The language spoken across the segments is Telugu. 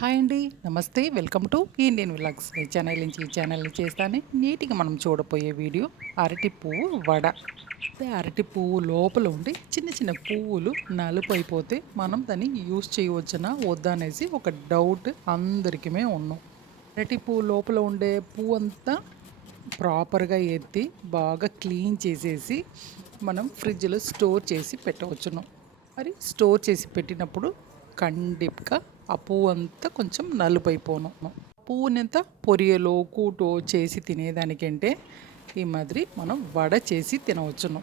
హాయ్ అండి namaste welcome to Indian vlogs ఈ ఛానల్ నుంచి ఈ ఛానల్ని చేస్తానే నీటిగా మనం చూడబోయే వీడియో అరటి పువ్వు వడ. అదే అరటి పువ్వు లోపల ఉండి చిన్న చిన్న పువ్వులు నలుపు అయిపోతే మనం దాన్ని యూస్ చేయవచ్చునా వద్దా అనేసి ఒక డౌట్ అందరికీ ఉన్నాం. అరటి పువ్వు లోపల ఉండే పువ్వు అంతా ప్రాపర్గా ఎత్తి బాగా క్లీన్ చేసేసి మనం ఫ్రిడ్జ్లో స్టోర్ చేసి పెట్టవచ్చును. మరి స్టోర్ చేసి పెట్టినప్పుడు ఖండిప్గా ఆ పువ్వు అంతా కొంచెం నలుపైపోను. పువ్వునంతా పొరియలో కూటో చేసి తినేదానికంటే ఈ మాదిరి మనం వడ చేసి తినవచ్చును.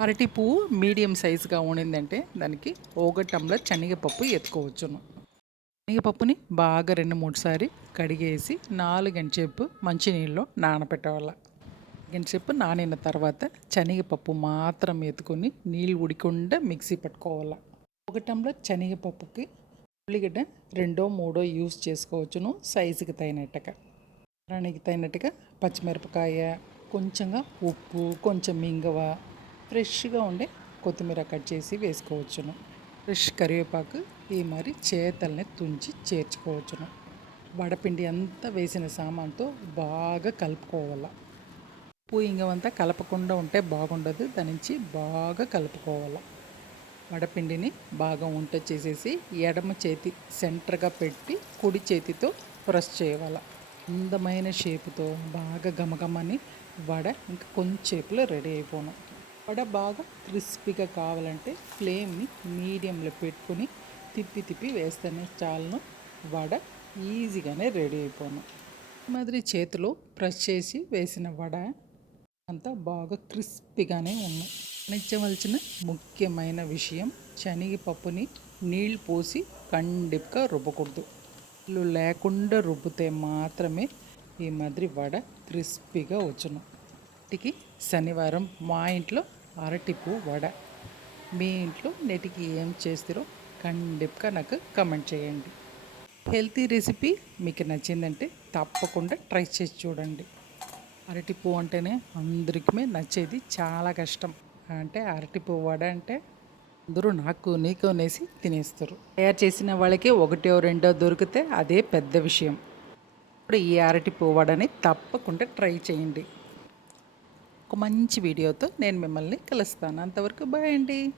అరటి పువ్వు మీడియం సైజుగా ఉండిందంటే దానికి ఒక టంబ్లర్ శనగపప్పు ఎత్తుకోవచ్చును. శనగపప్పుని బాగా రెండు మూడు సారి కడిగేసి నాలుగు సేపు మంచినీళ్ళలో నానబెట్టవాల గంట సేపు నానిన తర్వాత శనగపప్పు మాత్రం ఎత్తుకొని నీళ్ళు ఉడికుండా మిక్సీ పట్టుకోవాలి ఒక టంబ్లర్ శనగపప్పుకి ఉల్లిగడ్డ రెండో మూడో యూస్ చేసుకోవచ్చును సైజుకి తగినట్టుగా. రానికి తగినట్టుగా పచ్చిమిరపకాయ కొంచెంగా ఉప్పు కొంచెం ఇంగవ ఫ్రెష్గా ఉండే కొత్తిమీర కట్ చేసి వేసుకోవచ్చును. ఫ్రెష్ కరివేపాకు ఈ మరి చేతల్ని తుంచి చేర్చుకోవచ్చును. వడపిండి అంతా వేసిన సామాన్తో బాగా కలుపుకోవాలి. ఉప్పు ఇంగవంతా కలపకుండా ఉంటే బాగుండదు. దాని నుంచి బాగా కలుపుకోవాలి. వడపిండిని బాగా ఉంట చేసేసి ఎడమ చేతి సెంటర్గా పెట్టి కుడి చేతితో ప్రెస్ చేయాలి. అందమైన షేపుతో బాగా గమగమని వడ ఇంకా కొంచెంసేపులో రెడీ అయిపోను. వడ బాగా క్రిస్పీగా కావాలంటే ఫ్లేమ్ని మీడియంలో పెట్టుకుని తిప్పి తిప్పి వేస్తేనే చాలను. వడ ఈజీగానే రెడీ అయిపోను. మాదిరి చేతిలో ప్రెస్ చేసి వేసిన వడ అంతా బాగా క్రిస్పీగానే ఉన్నాయి గమనించవలసిన ముఖ్యమైన విషయం శనగపప్పుని నీళ్ళు పోసి కండిప్గా రుబ్బకూడదు. నీళ్ళు లేకుండా రుబ్బితే మాత్రమే ఈ మాదిరి వడ క్రిస్పీగా వచ్చును. నెటికి శనివారం మా ఇంట్లో అరటిపు వడ. మీ ఇంట్లో నెటికి ఏం చేస్తారో కండిప్గా నాకు కమెంట్ చేయండి. హెల్తీ రెసిపీ మీకు నచ్చిందంటే తప్పకుండా ట్రై చేసి చూడండి. అరటి పువ్వు అంటేనే అందరికీ నచ్చేది చాలా కష్టం. అంటే అరటి పువ్వు వడ అంటే అందరూ నాకు నీకు అనేసి తినేస్తారు. తయారు చేసిన వాళ్ళకి ఒకటో రెండో దొరికితే అదే పెద్ద విషయం. ఇప్పుడు ఈ అరటి పువ్వు వడని తప్పకుండా ట్రై చేయండి. ఒక మంచి వీడియోతో నేను మిమ్మల్ని కలుస్తాను. అంతవరకు బాయ్ అండి.